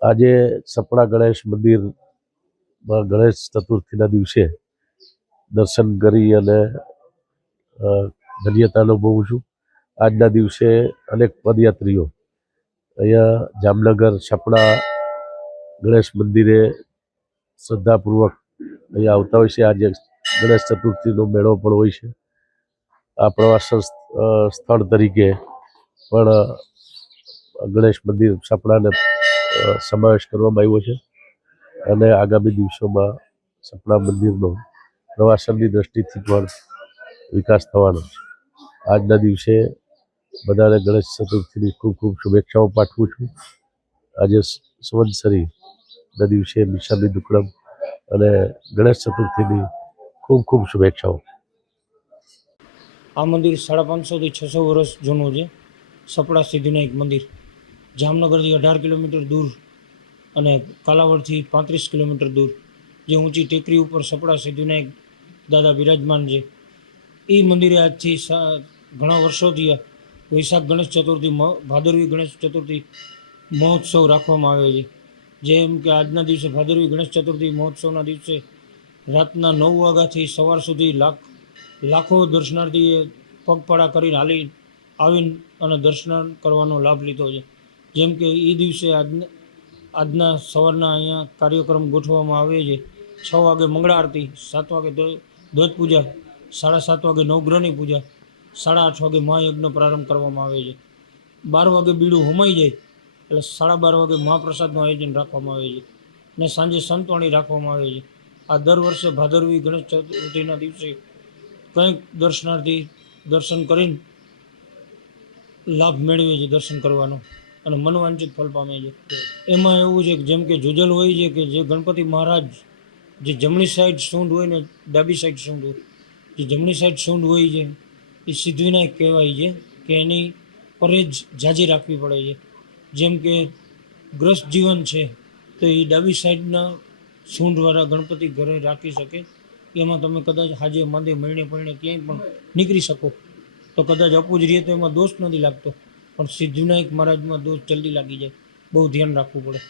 આજે સપડા ગણેશ મંદિરમાં ગણેશ ચતુર્થીના દિવસે દર્શન કરી અને ધન્યતા અનુભવું છું. આજના દિવસે અનેક પદયાત્રીઓ અહીંયા જામનગર સપડા ગણેશ મંદિરે શ્રદ્ધાપૂર્વક અહીંયા આવતા હોય છે. આજે ગણેશ ચતુર્થીનો મેળો પણ હોય છે. આ પ્રવાસન સ્થળ તરીકે પણ ગણેશ મંદિર સપડાને સમાવેશ કરવામાં આવ્યો છે અને આગામી દિવસોમાં સપડા મંદિરનો પ્રવાસનની દ્રષ્ટિથી પણ વિકાસ થવાનો છે. આજના દિવસે બધાને ગણેશ ચતુર્થીની ખૂબ ખૂબ શુભેચ્છાઓ પાઠવું છું. આજે સંવત્સરીના દિવસે મિશામી દુક્કડમ અને ગણેશ ચતુર્થીની ખૂબ ખૂબ શુભેચ્છાઓ. આ મંદિર 550 થી 600 વર્ષ જૂનું છે. સપડા સિદ્ધિવિનાયક મંદિર જામનગરથી 18 કિલોમીટર દૂર અને કાલાવડથી 35 કિલોમીટર દૂર જે ઊંચી ટેકરી ઉપર સપડા સિદ્ધિવિનાયક દાદા બિરાજમાન છે. એ મંદિરે આજથી ઘણા વર્ષોથી વૈશાખ ગણેશ ચતુર્થી, ભાદરવી ગણેશ ચતુર્થી મહોત્સવ રાખવામાં આવે છે. જેમ કે આજના દિવસે ભાદરવી ગણેશ ચતુર્થી મહોત્સવના દિવસે રાતના 9 વાગ્યાથી સવાર સુધી લાખો દર્શનાર્થીએ પગપાળા કરીને આવીને અને દર્શન કરવાનો લાભ લીધો છે. જેમ કે એ દિવસે આજના સવારના અહીંયા કાર્યક્રમ ગોઠવવામાં આવે છે. 6 વાગે મંગળા આરતી, 7 વાગે ધ્વજ પૂજા, 7:30 વાગે નવગ્રહની પૂજા, 8:30 વાગે મહાયજ્ઞ પ્રારંભ કરવામાં આવે છે. 12 વાગે બીડું હોમાઈ જાય એટલે 12:30 વાગે મહાપ્રસાદનું આયોજન રાખવામાં આવે છે અને સાંજે સંતવાણી રાખવામાં આવે છે. આ દર વર્ષે ભાદરવી ગણેશ ચતુર્થીના દિવસે કંઈક દર્શનાર્થી દર્શન કરીને લાભ મેળવે છે દર્શન કરવાનો અને મનોવાંછિત ફળ પામે છે. એમાં એવું છે કે જેમ કે જુજલ હોય છે કે જે ગણપતિ મહારાજ જે જમણી સાઈડ સૂંઢ હોય ને ડાબી સાઈડ સૂંઢ હોય, જે જમણી સાઈડ સૂંઢ હોય છે એ સિદ્ધિવિનાયક કહેવાય છે કે એની પરેજ ઝાઝી રાખવી પડે છે. જેમ કે ગ્રસ્ત જીવન છે તો એ ડાબી સાઈડના સૂંઢવાળા ગણપતિ ઘરે રાખી શકે. એમાં તમે કદાચ હાજે માંદે મહિને ક્યાંય પણ નીકળી શકો તો કદાચ અપૂજ રહીએ તો એમાં દોષ નથી લાગતો, પણ સિદ્ધિવિનાયક મહારાજમાં દોષ જલ્દી લાગી જાય. બહુ ધ્યાન રાખવું પડે.